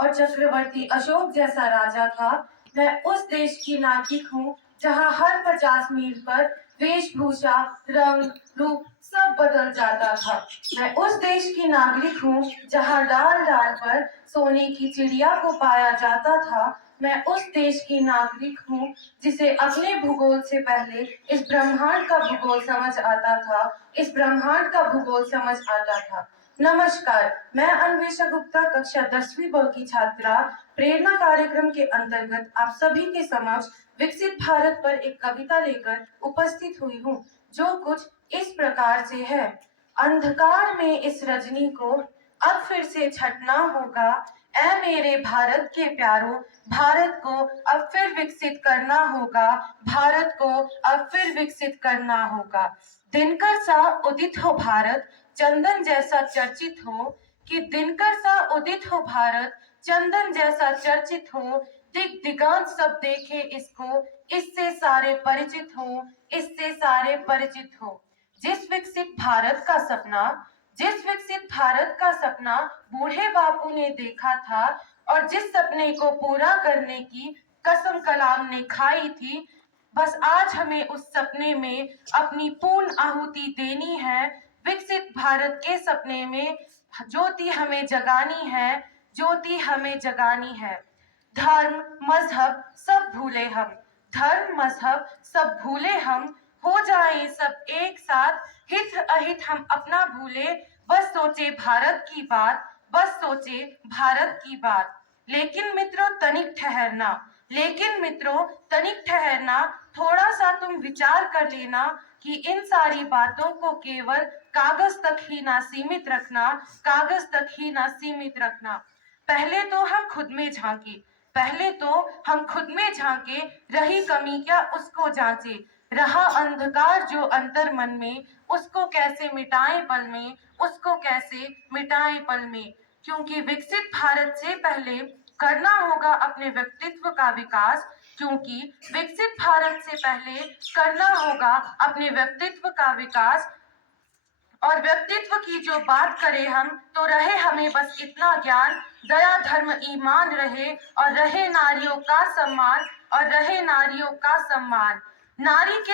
और चक्रवर्ती अशोक जैसा राजा था। मैं उस देश की नागरिक हूँ जहाँ हर 50 मील पर वेशभूषा, रंग, रूप सब बदल जाता था। मैं उस देश की नागरिक हूँ जहाँ डाल डाल पर सोने की चिड़िया को पाया जाता था। मैं उस देश की नागरिक हूँ जिसे अपने भूगोल से पहले इस ब्रह्मांड का भूगोल समझ आता था, इस ब्रह्मांड का भूगोल समझ आता था। नमस्कार, मैं अन्वेषा गुप्ता, कक्षा 10वीं ब की छात्रा, प्रेरणा कार्यक्रम के अंतर्गत आप सभी के समक्ष विकसित भारत पर एक कविता लेकर उपस्थित हुई हूँ, जो कुछ इस प्रकार से है। अंधकार में इस रजनी को अब फिर से छटना होगा। ऐ मेरे भारत के प्यारों, भारत को अब फिर विकसित करना होगा, भारत को अब फिर विकसित करना होगा। दिनकर सा उदित हो भारत, चंदन जैसा चर्चित हो, कि दिनकर सा उदित हो भारत, चंदन जैसा चर्चित हो। दिग दिगांत सब देखे इसको, इससे सारे परिचित हो, इससे सारे परिचित हो। जिस विकसित भारत का सपना, जिस विकसित भारत का सपना बूढ़े बापू ने देखा था, और जिस सपने को पूरा करने की कसम कलाम ने खाई थी, बस आज हमें उस सपने में अपनी पूर्ण आहुति देनी है। विकसित भारत के सपने में ज्योति हमें जगानी है, ज्योति हमें जगानी है। धर्म मजहब सब भूले हम, धर्म मजहब सब भूले हम, हो जाए सब एक साथ, हित अहित हम अपना भूले, बस सोचे भारत की बात, बस सोचे भारत की बात। लेकिन मित्रों तनिक ठहरना, लेकिन मित्रों तनिक ठहरना, थोड़ा सा तुम विचार कर लेना कि इन सारी बातों को केवल कागज तक ही ना सीमित रखना, कागज तक ही ना सीमित रखना। पहले तो हम खुद में झांके, पहले तो हम खुद में झांके, रही कमी क्या उसको जांचे, रहा अंधकार जो अंतर मन में, उसको कैसे मिटाएं पल में, उसको कैसे मिटाएं पल में। क्योंकि विकसित भारत से पहले करना होगा अपने व्यक्तित्व का विकास, क्योंकि विकसित भारत से पहले करना होगा अपने व्यक्तित्व का विकास। और व्यक्तित्व की जो बात करें हम, तो रहे हमें बस इतना ज्ञान, दया धर्म ईमान रहे, और रहे नारियों का सम्मान, और रहे नारियों का सम्मान। नारी के